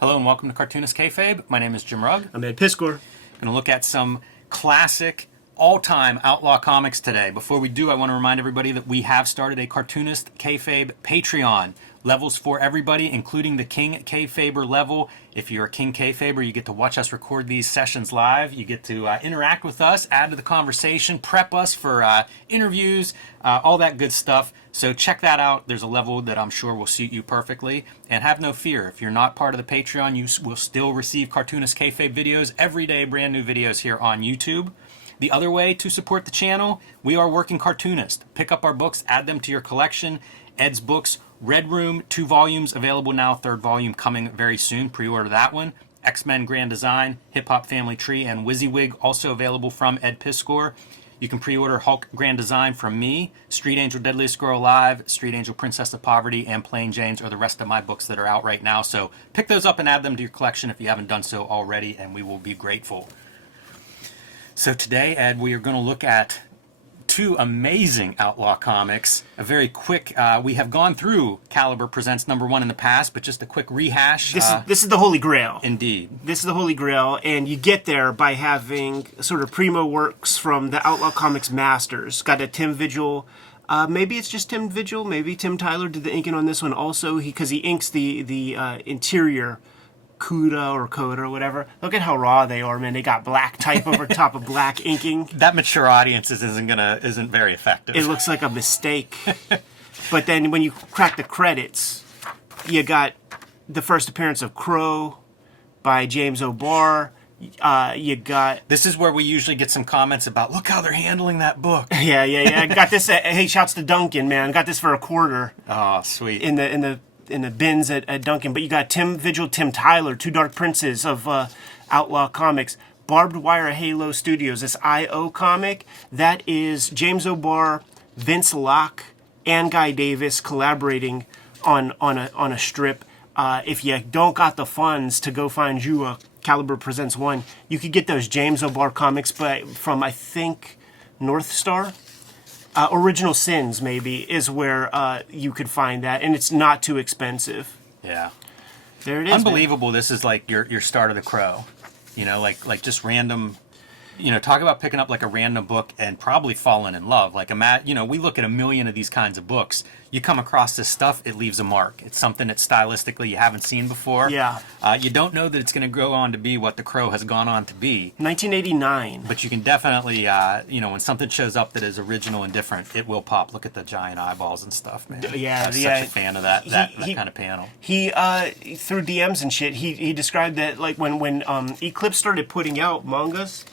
Hello and welcome to Cartoonist Kayfabe. My name is Jim Rugg. I'm Ed Piscor. Going to look at some classic, all-time Outlaw comics today. Before we do, I want to remind everybody that we have started a Cartoonist Kayfabe Patreon. Levels for everybody, including the King Kayfaber level. If you're a King Kayfaber, you get to watch us record these sessions live. You get to interact with us, add to the conversation, prep us for interviews, all that good stuff. So check that out. There's a level that I'm sure will suit you perfectly. And have no fear, if you're not part of the Patreon, you will still receive Cartoonist Kayfabe videos every day, brand new videos here on YouTube. The other way to support the channel, we are working Cartoonist. Pick up our books, add them to your collection. Ed's books, Red Room, 2 volumes available now, 3rd volume coming very soon. Pre-order that one. X-Men Grand Design, Hip Hop Family Tree, and WYSIWYG also available from Ed Piscor. You can pre-order Hulk Grand Design from me, Street Angel Deadliest Girl Alive, Street Angel Princess of Poverty, and Plain Janes are the rest of my books that are out right now. So pick those up and add them to your collection if you haven't done so already, and we will be grateful. So today, Ed, we are going to look at 2 amazing Outlaw comics. A very quick, we have gone through Caliber Presents #1 in the past, but just a quick rehash. This is the Holy Grail. Indeed. This is the Holy Grail, and you get there by having sort of primo works from the Outlaw Comics masters. Got a Tim Vigil. Maybe it's just Tim Vigil. Maybe Tim Tyler did the inking on this one also, because he inks the interior. Coda or whatever. Look at how raw they are, man. They got black type over top of black inking. That mature audience isn't very effective. It looks like a mistake. But then when you crack the credits, you got the first appearance of Crow by James O'Barr. You got... This is where we usually get some comments about, look how they're handling that book. Yeah. I got this hey, shouts to Duncan, man. Got this for $0.25. Oh, sweet. In the bins at Duncan. But you got Tim Vigil, Tim Tyler, 2 Dark Princes of Outlaw Comics. Barbed Wire Halo Studios, this I.O. comic. That is James O'Barr, Vince Locke, and Guy Davis collaborating on a strip. If you don't got the funds to go find you a Caliber Presents 1, you could get those James O'Barr comics from, I think, North Star. Original Sins, maybe, is where you could find that, and it's not too expensive. Yeah. There it is. Unbelievable. Man. This is like your start of the Crow. You know, like just random, talk about picking up like a random book and probably falling in love. Like, we look at a million of these kinds of books. You come across this stuff, it leaves a mark. It's something that stylistically you haven't seen before. Yeah. You don't know that it's going to go on to be what the Crow has gone on to be. 1989. But you can definitely, when something shows up that is original and different, it will pop. Look at the giant eyeballs and stuff, man. Yeah, I'm such a fan of that kind of panel. He through DMs and shit, he described that like when Eclipse started putting out mangas,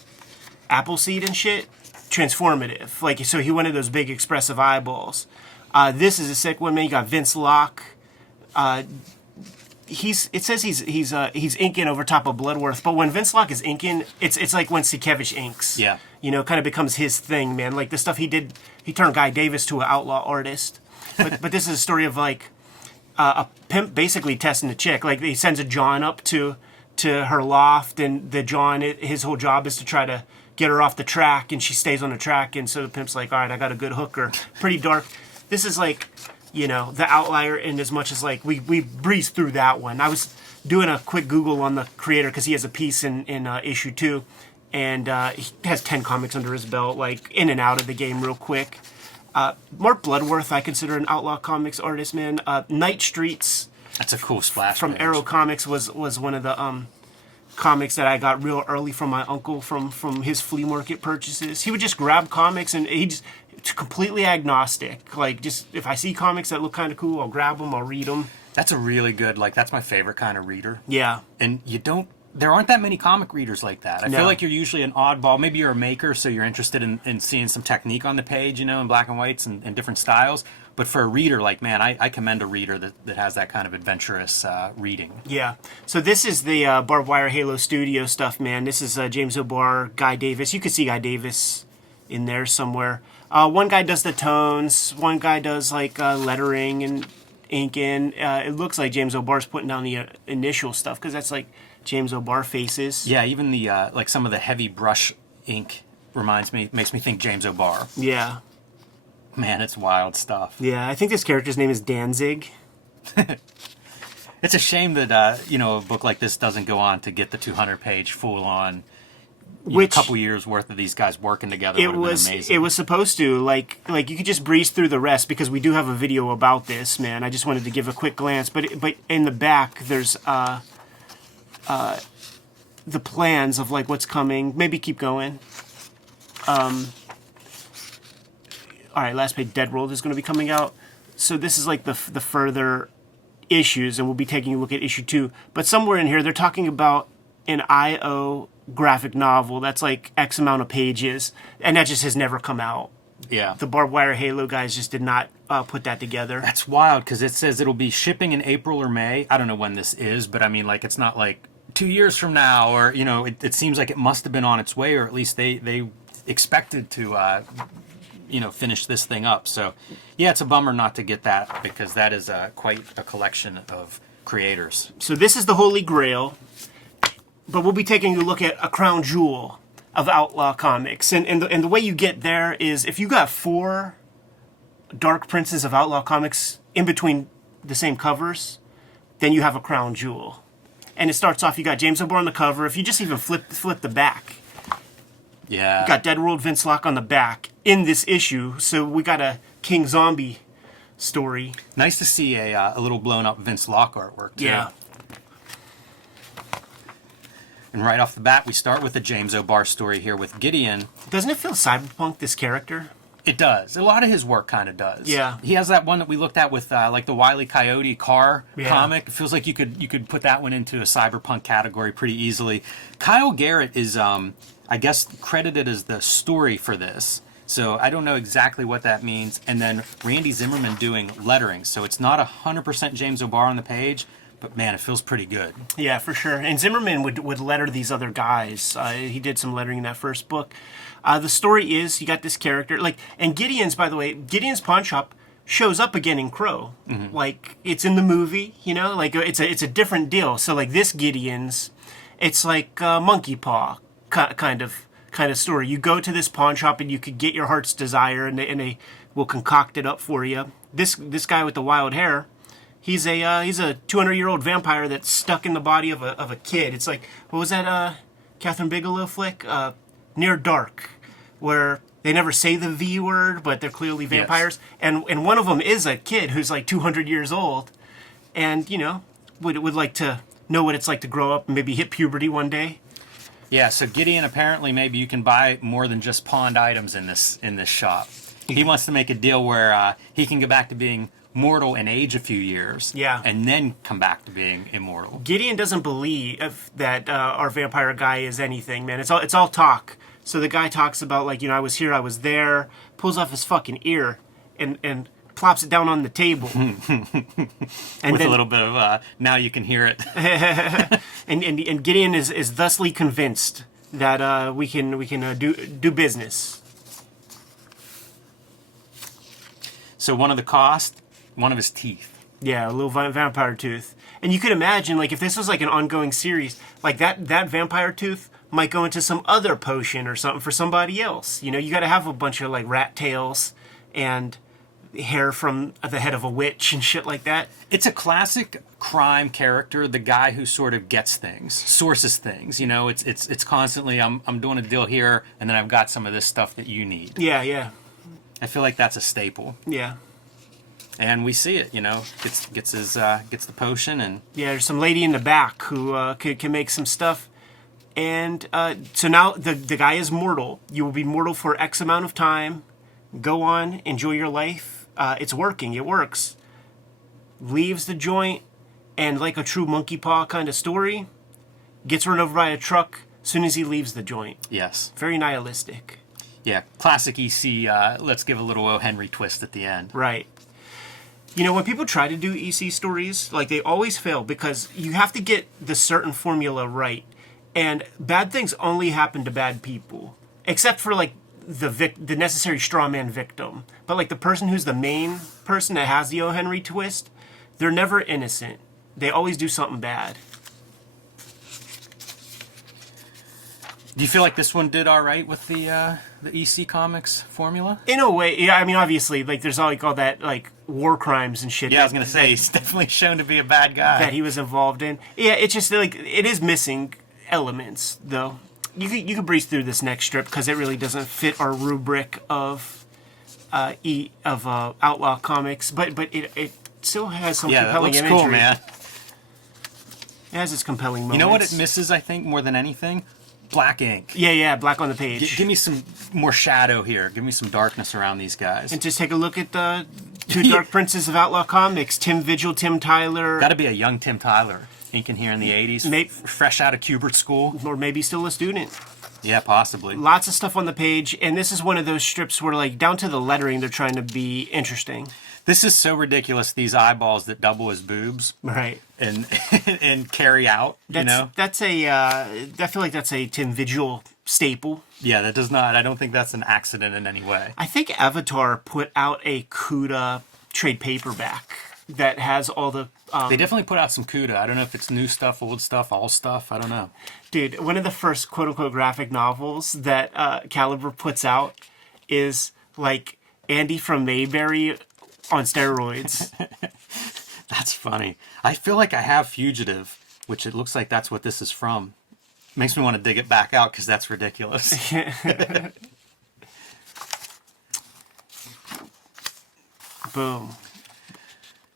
Appleseed and shit, transformative. Like, so he wanted those big expressive eyeballs. This is a sick one, man. You got Vince Locke. It says he's inking over top of Bloodworth, but when Vince Locke is inking, it's like when Sienkiewicz inks. Yeah. Kind of becomes his thing, man. Like the stuff he did, he turned Guy Davis to an outlaw artist. But this is a story of like a pimp basically testing a chick. Like he sends a John up to her loft, and the John, his whole job is to try to get her off the track, and she stays on the track, and so the pimp's like, all right, I got a good hooker. Pretty dark. This is like, the outlier in as much as like we breezed through that one. I was doing a quick Google on the creator because he has a piece in issue 2, and he has 10 comics under his belt, like in and out of the game real quick. Mark Bloodworth, I consider an Outlaw Comics artist, man. Night Streets. That's a cool splash from page. Arrow Comics was one of the comics that I got real early from my uncle from his flea market purchases. He would just grab comics, and he just completely agnostic. Like, just if I see comics that look kind of cool, I'll grab them, I'll read them. That's a really good, that's my favorite kind of reader. Yeah. And there aren't that many comic readers like that. I feel like you're usually an oddball. Maybe you're a maker, so you're interested in seeing some technique on the page, in black and whites and different styles. But for a reader, I commend a reader that has that kind of adventurous reading. Yeah. So this is the Barbed Wire Halo Studio stuff, man. This is James O'Barr, Guy Davis. You could see Guy Davis in there somewhere. One guy does the tones. One guy does lettering and inking. It looks like James O'Barr's putting down the initial stuff because that's like James O'Barr faces. Yeah, even the some of the heavy brush ink makes me think James O'Barr. Yeah. Man, it's wild stuff. Yeah, I think this character's name is Danzig. It's a shame that a book like this doesn't go on to get the 200-page full-on. A couple years worth of these guys working together would have been amazing. It was supposed to like you could just breeze through the rest because we do have a video about this, man. I just wanted to give a quick glance, but in the back there's the plans of like what's coming. Maybe keep going. All right, last page. Dead World is going to be coming out. So this is like the further issues, and we'll be taking a look at issue 2. But somewhere in here, they're talking about an IO graphic novel that's like X amount of pages, and that just has never come out. Yeah. The Barbed Wire Halo guys just did not put that together. That's wild, because it says it'll be shipping in April or May. I don't know when this is, but I mean, like, it's not like 2 years from now, or, it seems like it must have been on its way, or at least they expected to, finish this thing up. So, yeah, it's a bummer not to get that, because that is quite a collection of creators. So this is the Holy Grail, but we'll be taking a look at a crown jewel of Outlaw Comics. And the way you get there is if you got 4 Dark Princes of Outlaw Comics in between the same covers, then you have a crown jewel. And it starts off, you got James O'Barr on the cover. If you just even flip the back, yeah, you got Dead World Vince Locke on the back in this issue. So we got a King Zombie story. Nice to see a little blown up Vince Locke artwork, too. Yeah. And right off the bat, we start with the James O'Barr story here with Gideon. Doesn't it feel cyberpunk, this character? It does. A lot of his work kind of does. Yeah. He has that one that we looked at with like the Wile E. Coyote car comic. It feels like you could put that one into a cyberpunk category pretty easily. Kyle Garrett is, I guess, credited as the story for this. So I don't know exactly what that means. And then Randy Zimmerman doing lettering. So it's not 100% James O'Barr on the page, but man, it feels pretty good. Yeah, for sure. And Zimmerman would letter these other guys. He did some lettering in that first book. The story is, you got this character, and Gideon's, by the way, Gideon's pawn shop shows up again in Crow. Mm-hmm. Like, it's in the movie, it's a different deal. So, like, this Gideon's, it's like Monkey Paw kind of story. You go to this pawn shop and you could get your heart's desire, and they will concoct it up for you. This guy with the wild hair, he's a 200-year-old vampire that's stuck in the body of a kid. It's like, what was that Catherine Bigelow flick? Near Dark, where they never say the V word, but they're clearly vampires. Yes. And one of them is a kid who's like 200 years old, and would like to know what it's like to grow up and maybe hit puberty one day. Yeah. So Gideon, apparently, maybe you can buy more than just pawned items in this shop. He wants to make a deal where he can go back to being mortal and age a few years, and then come back to being immortal. Gideon doesn't believe that our vampire guy is anything, man. It's all talk. So the guy talks about, like, I was here, I was there, pulls off his fucking ear, and plops it down on the table. And with a little bit of, now you can hear it. and Gideon is thusly convinced that we can do business. So one of the cost, one of his teeth. Yeah, a little vampire tooth. And you could imagine, like, if this was like an ongoing series, like that vampire tooth might go into some other potion or something for somebody else. You got to have a bunch of like rat tails and hair from the head of a witch and shit like that. It's a classic crime character, the guy who sort of gets things, sources things. It's constantly, I'm doing a deal here, and then I've got some of this stuff that you need. Yeah. I feel like that's a staple. Yeah. And we see it, gets the potion, and there's some lady in the back who can make some stuff, and so now the guy is mortal. You will be mortal for X amount of time. Go on, enjoy your life. It's working. It works. Leaves the joint, and like a true monkey paw kind of story, gets run over by a truck as soon as he leaves the joint. Yes. Very nihilistic. Yeah, classic EC. Let's give a little O. Henry twist at the end. Right. When people try to do EC stories, like, they always fail because you have to get the certain formula right. And bad things only happen to bad people. Except for, like, the necessary straw man victim. But, like, the person who's the main person that has the O. Henry twist, they're never innocent. They always do something bad. Do you feel like this one did all right with the EC Comics formula? In a way, yeah. I mean, obviously, like there's all that like war crimes and shit. Yeah, I was gonna say he's definitely shown to be a bad guy that he was involved in. Yeah, it's just like it is missing elements though. You could breeze through this next strip because it really doesn't fit our rubric of outlaw comics, but it still has some compelling that looks imagery. cool, man. It has its compelling moments. You know what it misses, I think, more than anything? Black ink. Yeah, black on the page. Give me some more shadow here. Give me some darkness around these guys. And just take a look at the two Dark Princes of Outlaw Comics, Tim Vigil, Tim Tyler. Got to be a young Tim Tyler, inking here in the 80s, fresh out of Kubert School. Or maybe still a student. Yeah, possibly. Lots of stuff on the page, and this is one of those strips where, like, down to the lettering, they're trying to be interesting. This is so ridiculous, these eyeballs that double as boobs. Right. And and carry out, That's I feel like that's a Tim Vigil staple. Yeah, that does not, I don't think that's an accident in any way. I think Avatar put out a Cuda trade paperback that has all the... they definitely put out some Cuda. I don't know if it's new stuff, old stuff, all stuff. I don't know. Dude, one of the first quote-unquote graphic novels that Caliber puts out is, like, Andy from Mayberry on steroids. That's funny. I feel like I have Fugitive, which it looks like that's what this is from. Makes me want to dig it back out because that's ridiculous. Boom.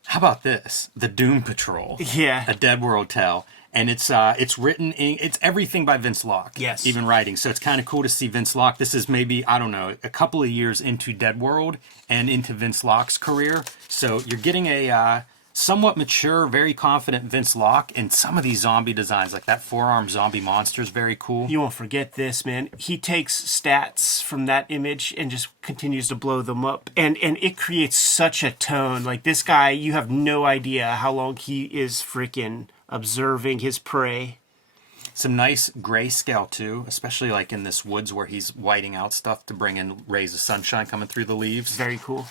How about this? The Doom Patrol. Yeah. A Dead World tale. And it's written in, it's everything by Vince Locke. Yes. Even writing. So it's kind of cool to see Vince Locke. This is maybe, I don't know, a couple of years into Dead World and into Vince Locke's career. So you're getting a somewhat mature, very confident Vince Locke. And some of these zombie designs, like that four-arm zombie monster is very cool. You won't forget this, man. He takes stats from that image and just continues to blow them up. And it creates such a tone. Like, this guy, you have no idea how long he is freaking observing his prey. Some nice grayscale too, especially like in this woods where he's whiting out stuff to bring in rays of sunshine coming through the leaves. Very cool.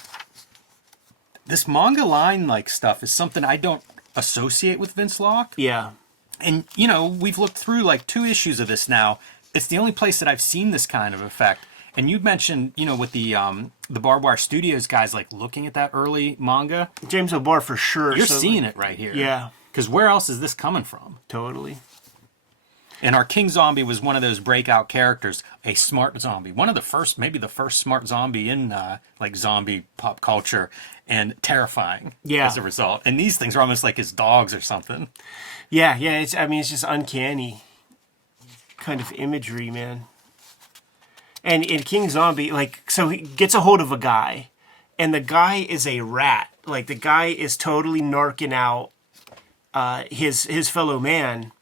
This manga line like stuff is something I don't associate with Vince Locke. Yeah. And we've looked through like 2 issues of this now. It's the only place that I've seen this kind of effect. And you mentioned, with the Barbed Wire Studios guys like looking at that early manga. James O'Barr for sure. You're seeing it right here. Yeah. Because where else is this coming from? Totally. And our King Zombie was one of those breakout characters, a smart zombie. One of the first, maybe the first smart zombie in like zombie pop culture, and terrifying as a result. And these things are almost like his dogs or something. Yeah. It's just uncanny kind of imagery, man. And in King Zombie, like, so he gets a hold of a guy, and the guy is a rat. Like, the guy is totally narking out his fellow man,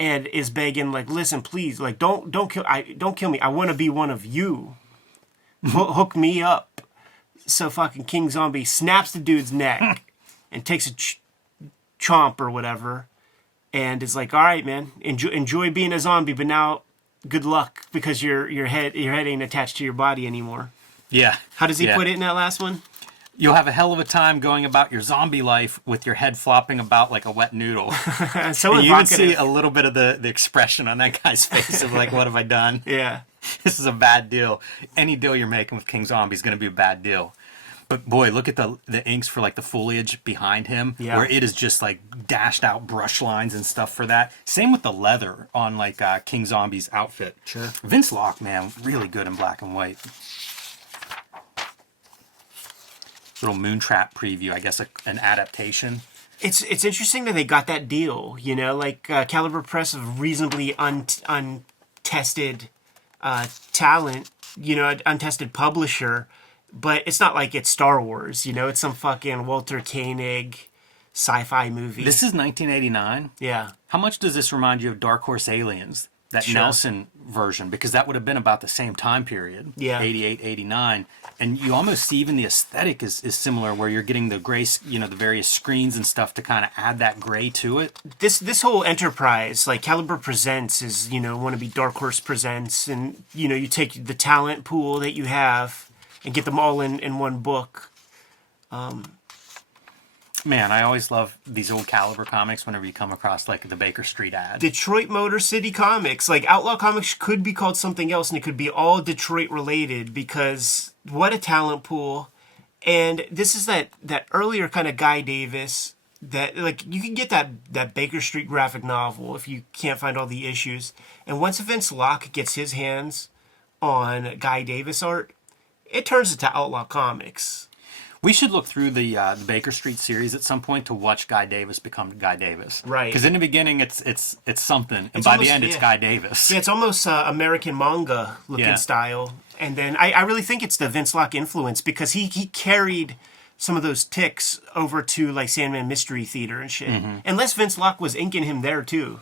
and is begging, like, listen, please, like, don't kill me. I want to be one of you. Hook me up. So fucking King Zombie snaps the dude's neck and takes a chomp or whatever, and is like, all right, man, enjoy being a zombie, but now good luck because your head ain't attached to your body anymore. Yeah. How does he put it in that last one? You'll have a hell of a time going about your zombie life with your head flopping about like a wet noodle. So and you even see a little bit of the expression on that guy's face of like, what have I done? Yeah. This is a bad deal. Any deal you're making with King Zombie is going to be a bad deal. But boy, look at the inks for like the foliage behind him, where it is just like dashed out brush lines and stuff for that. Same with the leather on like King Zombie's outfit. Sure. Vince Locke, man, really good in black and white. Little Moontrap preview, I guess an adaptation. It's interesting that they got that deal, like Caliber Press of reasonably untested talent, untested publisher, but it's not like it's Star Wars, it's some fucking Walter Koenig sci-fi movie. This is 1989. Yeah. How much does this remind you of Dark Horse Aliens? That Nelson version, because that would have been about the same time period, 88, 89. And you almost see even the aesthetic is similar, where you're getting the gray, the various screens and stuff to kind of add that gray to it. This whole enterprise, like Caliber Presents is, want to be Dark Horse Presents, and, you take the talent pool that you have and get them all in one book. Man, I always love these old Caliber comics whenever you come across like the Baker Street ad. Detroit Motor City Comics. Like, Outlaw Comics could be called something else, and it could be all Detroit related, because what a talent pool. And this is that earlier kind of Guy Davis that, like, you can get that Baker Street graphic novel if you can't find all the issues. And once Vince Locke gets his hands on Guy Davis art, it turns into Outlaw Comics. We should look through the Baker Street series at some point to watch Guy Davis become Guy Davis. Right. Because in the beginning, it's something, and It's by almost, the end, it's Guy Davis. Yeah, it's almost American manga looking style. And then I really think it's the Vince Locke influence, because he carried some of those ticks over to like Sandman Mystery Theater and shit. Mm-hmm. Unless Vince Locke was inking him there too.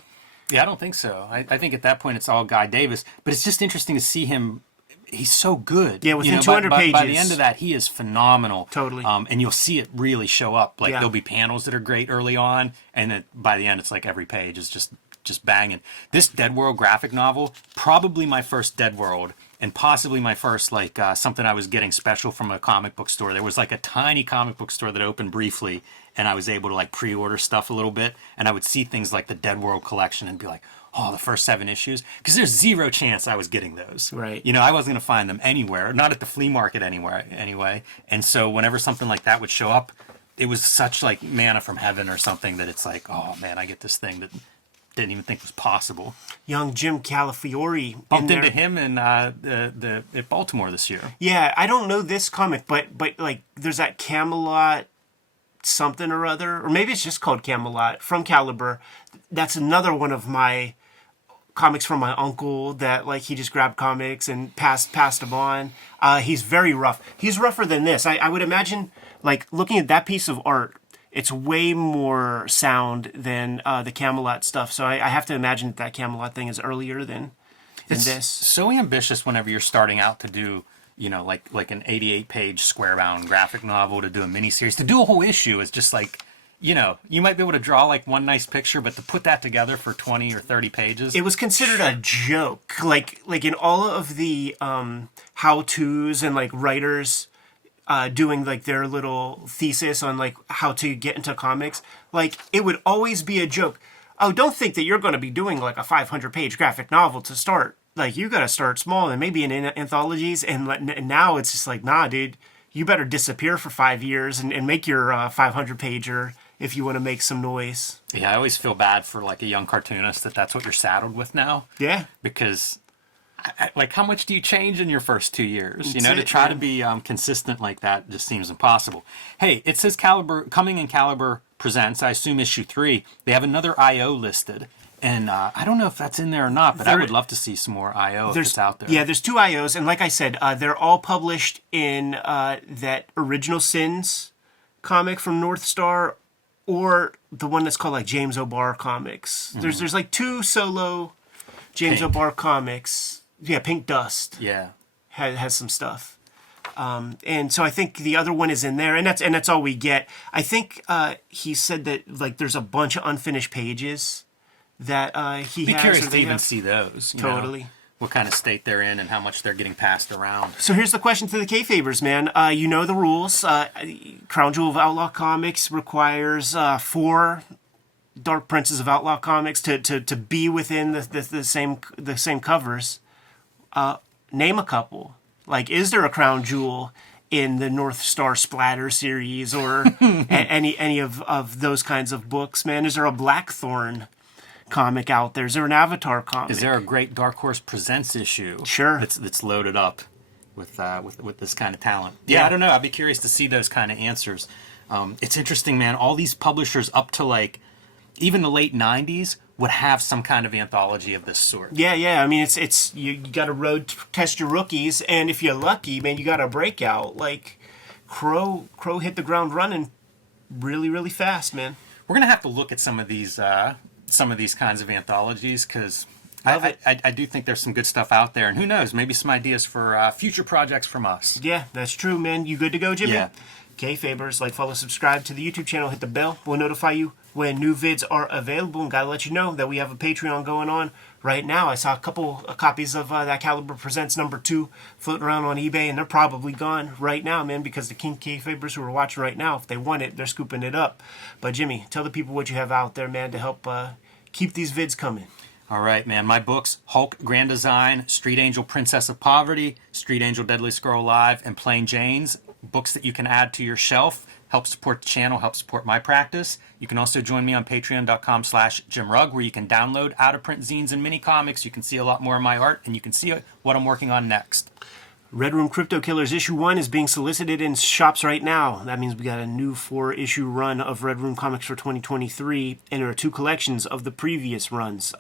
Yeah, I don't think so. I think at that point, it's all Guy Davis. But it's just interesting to see him. He's so good. Yeah, within 200 pages. By the end of that, he is phenomenal. Totally. And you'll see it really show up. Like, Yeah. there'll be panels that are great early on, and then by the end, it's like every page is just banging. This Dead World graphic novel, probably my first Dead World, and possibly my first, like, something I was getting special from a comic book store. There was, like, a tiny comic book store that opened briefly, and I was able to, like, pre-order stuff a little bit, and I would see things like the Dead World collection and be like, oh, the first 7 issues? Because there's zero chance I was getting those. Right. You know, I wasn't going to find them anywhere, not at the flea market anywhere, anyway. And so whenever something like that would show up, it was such like manna from heaven or something that it's like, oh man, I get this thing that didn't even think was possible. Young Jim Calafiore Bumped in into there. him in at Baltimore this year. Yeah, I don't know this comic, but like there's that Camelot something or other, or maybe it's just called Camelot from Caliber. That's another one of my comics from my uncle that like he just grabbed comics and passed them on. He's very rough. He's rougher than this. I would imagine, like, looking at that piece of art, it's way more sound than the Camelot stuff. So I have to imagine that Camelot thing is earlier than It's this. so ambitious whenever you're starting out to do, you know, like an 88-page square-bound graphic novel, to do a miniseries, to do a whole issue is just like, you know, you might be able to draw like one nice picture, but to put that together for 20 or 30 pages. It was considered a joke. Like in all of the how-tos and like writers doing like their little thesis on like how to get into comics, like it would always be a joke. Oh, don't think that you're going to be doing like a 500-page graphic novel to start. Like, you got to start small and maybe in anthologies. And now it's just like, nah, dude, you better disappear for 5 years and make your 500-pager if you want to make some noise. Yeah, I always feel bad for like a young cartoonist that's what you're saddled with now. Yeah. Because, like, how much do you change in your first 2 years? You know, That's to it, try to man. be consistent like that just seems impossible. Hey, it says Caliber, coming in Caliber Presents, I assume issue 3. They have another I.O. listed. And I don't know if that's in there or not, but I would love to see some more I.O. if it's out there. Yeah, there's 2 IOs. And like I said, they're all published in that Original Sins comic from North Star, or the one that's called like James O'Barr comics. There's like 2 solo James Pink. O'Barr comics. Yeah, Pink Dust Yeah. has some stuff. And so I think the other one is in there, and that's all we get. I think he said that like there's a bunch of unfinished pages that he Be has. curious or to they even have. see those. You know, Totally. what kind of state they're in and how much they're getting passed around. So here's the question to the Kayfabers, man. You know the rules. Crown Jewel of Outlaw Comics requires 4 Dark Princes of Outlaw Comics to be within the same covers. Name a couple. Like, is there a Crown Jewel in the North Star Splatter series or any of those kinds of books, man? Is there a Blackthorn comic out there? Is there an Avatar comic? Is there a great Dark Horse Presents issue? Sure. That's loaded up with this kind of talent. Yeah, I don't know. I'd be curious to see those kind of answers. It's interesting, man. All these publishers up to like even the late 90s would have some kind of anthology of this sort. Yeah. I mean, it's you got to road test your rookies, and if you're lucky, man, you got a breakout. Like Crow hit the ground running really, really fast, man. We're gonna have to look at some of these kinds of anthologies because I do think there's some good stuff out there, and who knows, maybe some ideas for future projects from us. Yeah, that's true, man. You good to go, Jimmy? Yeah. Kayfabers, like, follow, subscribe to the YouTube channel, hit the bell. We'll notify you when new vids are available. And gotta let you know that we have a Patreon going on right now. I saw a couple of copies of That Caliber Presents #2 floating around on eBay, and they're probably gone right now, man, because the King Kayfabers who are watching right now, if they want it, they're scooping it up. But Jimmy, tell the people what you have out there, man, to help keep these vids coming. All right, man. My books, Hulk Grand Design, Street Angel Princess of Poverty, Street Angel Deadly Scroll Live, and Plain Jane's. Books that you can add to your shelf, help support the channel, help support my practice. You can also join me on patreon.com/JimRugg, where you can download out-of-print zines and mini comics. You can see a lot more of my art, and you can see what I'm working on next. Red Room Crypto Killers issue 1 is being solicited in shops right now. That means we got a new 4-issue run of Red Room comics for 2023, and there are 2 collections of the previous runs.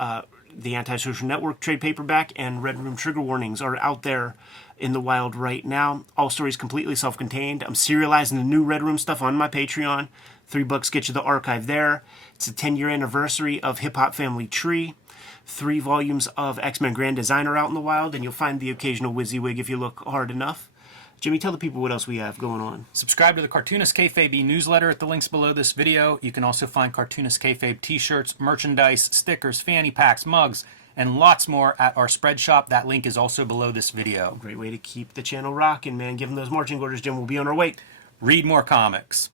The Antisocial Network trade paperback and Red Room Trigger Warnings are out there in the wild right now. All stories completely self-contained. I'm serializing the new Red Room stuff on my Patreon. $3 get you the archive there. It's the 10-year anniversary of Hip Hop Family Tree. 3 volumes of X-Men Grand Design are out in the wild, and you'll find the occasional WYSIWYG if you look hard enough. Jimmy, tell the people what else we have going on. Subscribe to the Cartoonist Kayfabe newsletter at the links below this video. You can also find Cartoonist Kayfabe t-shirts, merchandise, stickers, fanny packs, mugs, and lots more at our spread shop. That link is also below this video. Great way to keep the channel rocking, man. Give them those marching orders, Jim. We'll be on our way. Read more comics.